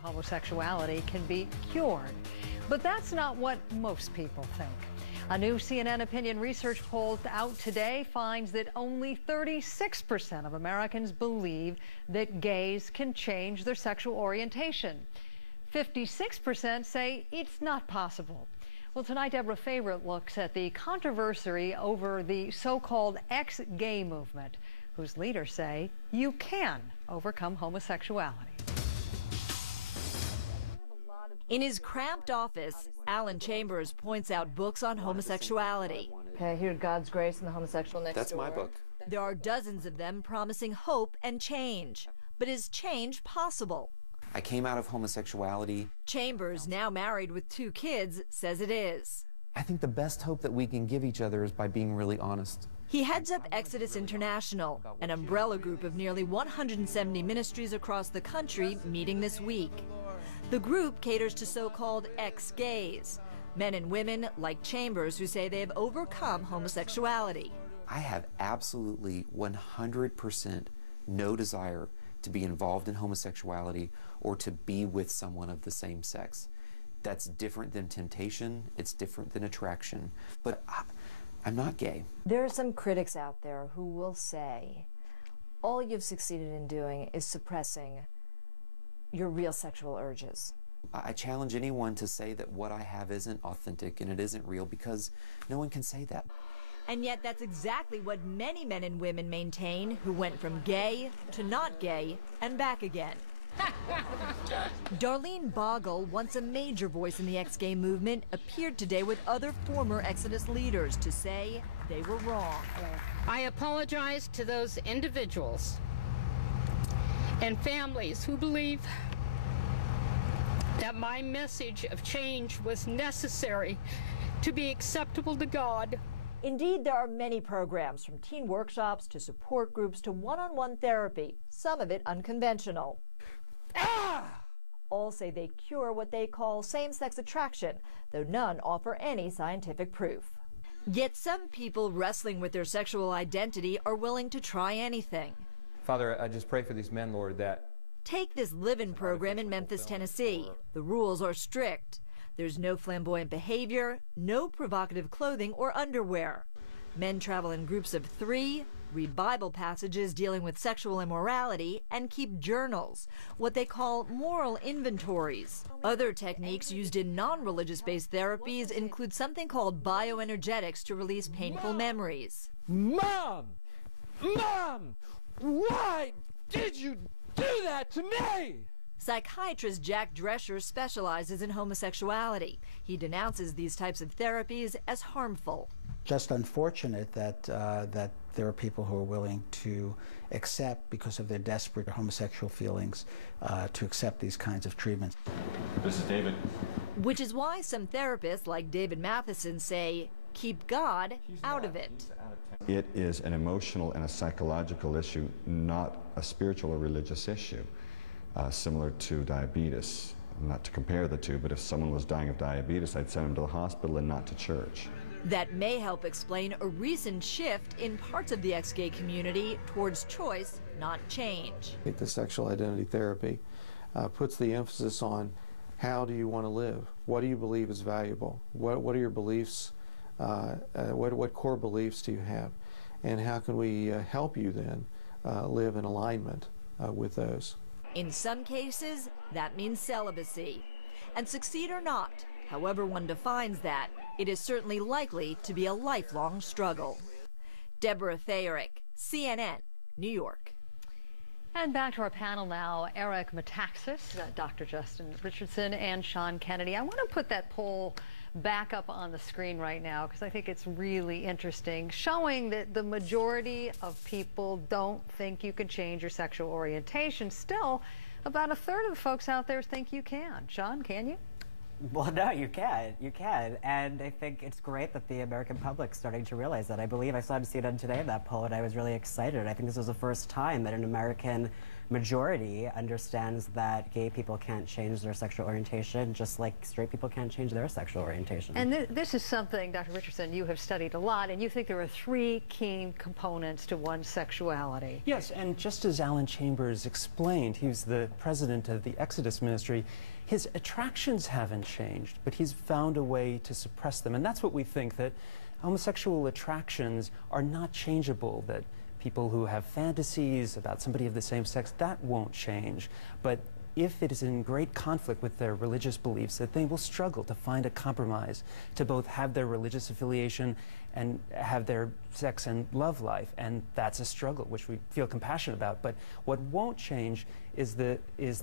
Homosexuality can be cured, but that's not what most people think. A new CNN opinion research poll out today finds that only 36% of Americans believe that gays can change their sexual orientation. 56% say it's not possible. Well, tonight, Deborah Favorite looks at the controversy over the so-called ex-gay movement, whose leaders say you can overcome homosexuality. In his cramped office, Alan Chambers points out books on homosexuality. Okay, here, God's Grace and the Homosexual Next Door. That's my book. There are dozens of them promising hope and change. But is change possible? I came out of homosexuality. Chambers, now married with 2 kids, says it is. I think the best hope that we can give each other is by being really honest. He heads up Exodus International, an umbrella group of nearly 170 ministries across the country meeting this week. The group caters to so-called ex-gays, men and women like Chambers who say they have overcome homosexuality. I have absolutely 100% no desire to be involved in homosexuality or to be with someone of the same sex. That's different than temptation, it's different than attraction, but I'm not gay. There are some critics out there who will say all you've succeeded in doing is suppressing your real sexual urges. I challenge anyone to say that what I have isn't authentic and it isn't real, because no one can say that. And yet that's exactly what many men and women maintain who went from gay to not gay and back again. Darlene Bogle, once a major voice in the ex-gay movement, appeared today with other former Exodus leaders to say they were wrong. I apologize to those individuals and families who believe that my message of change was necessary to be acceptable to God. Indeed, there are many programs, from teen workshops to support groups to one-on-one therapy, some of it unconventional. All say they cure what they call same-sex attraction, though none offer any scientific proof. Yet some people wrestling with their sexual identity are willing to try anything. Father, I just pray for these men, Lord, that... Take this live-in program in Memphis, Tennessee. The rules are strict. There's no flamboyant behavior, no provocative clothing or underwear. Men travel in groups of 3, read Bible passages dealing with sexual immorality, and keep journals, what they call moral inventories. Other techniques used in non-religious-based therapies include something called bioenergetics to release painful memories. Mom! Mom! Why did you do that to me? Psychiatrist Jack Drescher specializes in homosexuality. He denounces these types of therapies as harmful. Just unfortunate that there are people who are willing to accept, because of their desperate homosexual feelings, to accept these kinds of treatments. This is David. Which is why some therapists like David Matheson say, keep God out of it. It is an emotional and a psychological issue, not a spiritual or religious issue. Similar to diabetes. Not to compare the two, but if someone was dying of diabetes, I'd send them to the hospital and not to church. That may help explain a recent shift in parts of the ex-gay community towards choice, not change. The sexual identity therapy puts the emphasis on how do you want to live? What do you believe is valuable? What are your beliefs? What core beliefs do you have? And how can we help you then live in alignment with those? In some cases, that means celibacy. And succeed or not, however one defines that, it is certainly likely to be a lifelong struggle. Deborah Thayerick, CNN, New York. And back to our panel now, Eric Metaxas, Dr. Justin Richardson, and Sean Kennedy. I want to put that poll back up on the screen right now because I think it's really interesting, showing that the majority of people don't think you can change your sexual orientation. Still, about a third of the folks out there think you can. Sean, can you? Well, no, you can. You can. And I think it's great that the American public's starting to realize that. I believe I saw CNN today, that poll, and I was really excited. I think this was the first time that an American majority understands that gay people can't change their sexual orientation, just like straight people can't change their sexual orientation. And this is something, Dr. Richardson, you have studied a lot, and you think there are 3 key components to one's sexuality. Yes, and just as Alan Chambers explained, he was the president of the Exodus Ministry, his attractions haven't changed, but he's found a way to suppress them. And that's what we think, that homosexual attractions are not changeable, that people who have fantasies about somebody of the same sex, that won't change. But if it is in great conflict with their religious beliefs, that they will struggle to find a compromise to both have their religious affiliation and have their sex and love life. And that's a struggle, which we feel compassionate about. But what won't change is the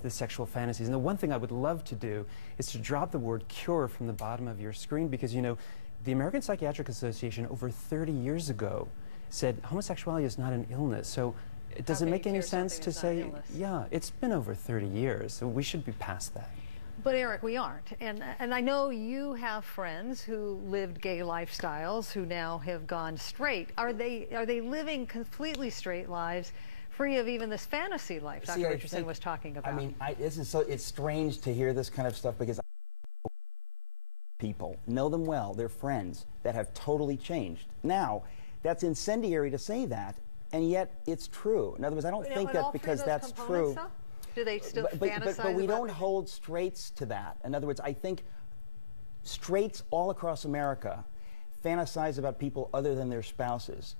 sexual fantasies. And the one thing I would love to do is to drop the word cure from the bottom of your screen, because, you know, the American Psychiatric Association over 30 years ago said homosexuality is not an illness. So does it make any sense to say, yeah, it's been over 30 years, so we should be past that. But Eric, we aren't. And I know you have friends who lived gay lifestyles who now have gone straight. Are they living completely straight lives, free of even this fantasy life Dr. Richardson was talking about? I mean, it's strange to hear this kind of stuff, because people know them well, they're friends that have totally changed. Now, that's incendiary to say that, and yet it's true. In other words, I don't think that because that's true. Though? Do they still fantasize but we don't the... hold straights to that. In other words, I think straights all across America fantasize about people other than their spouses,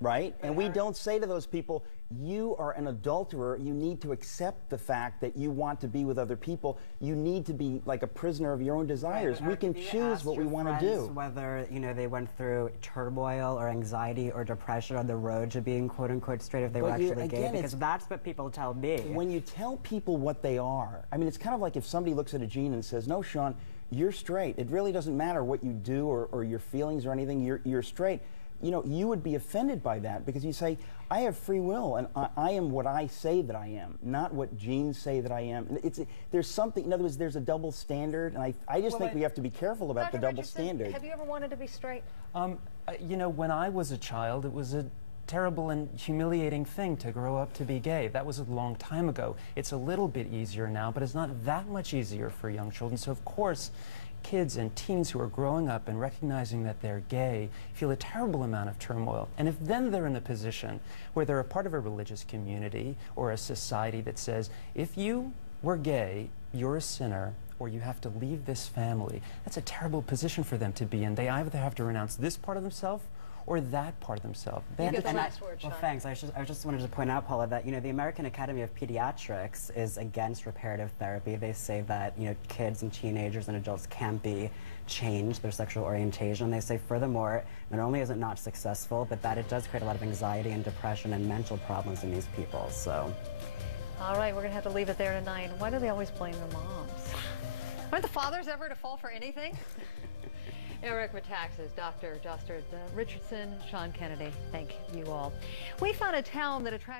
right? And we don't say to those people, you are an adulterer, you need to accept the fact that you want to be with other people, you need to be like a prisoner of your own desires. Right, we can choose what we want to do. Whether, you know, they went through turmoil or anxiety or depression on the road to being quote-unquote straight, if they were actually gay, because that's what people tell me. When you tell people what they are, I mean, it's kind of like if somebody looks at a gene and says, no, Sean, you're straight. It really doesn't matter what you do or your feelings or anything, you're straight. You know, you would be offended by that, because you say, I have free will, and I am what I say that I am, not what genes say that I am. There's something, in other words, there's a double standard, and I just think we have to be careful about the double standard. Have you ever wanted to be straight? You know, when I was a child, it was a terrible and humiliating thing to grow up to be gay. That was a long time ago. It's a little bit easier now, but it's not that much easier for young children. So, of course, kids and teens who are growing up and recognizing that they're gay feel a terrible amount of turmoil. And if then they're in a position where they're a part of a religious community or a society that says, if you were gay, you're a sinner, or you have to leave this family, that's a terrible position for them to be in. They either have to renounce this part of themselves or that part of themselves. You get the last word, Sean. Well, thanks. I just wanted to point out, Paula, that, you know, the American Academy of Pediatrics is against reparative therapy. They say that, you know, kids and teenagers and adults can't be changed, their sexual orientation. They say, furthermore, not only is it not successful, but that it does create a lot of anxiety and depression and mental problems in these people. So, all right, we're going to have to leave it there tonight. Why do they always blame their moms? Aren't the fathers ever to fall for anything? Eric Metaxas, Dr. Richardson, Sean Kennedy, thank you all. We found a town that attracts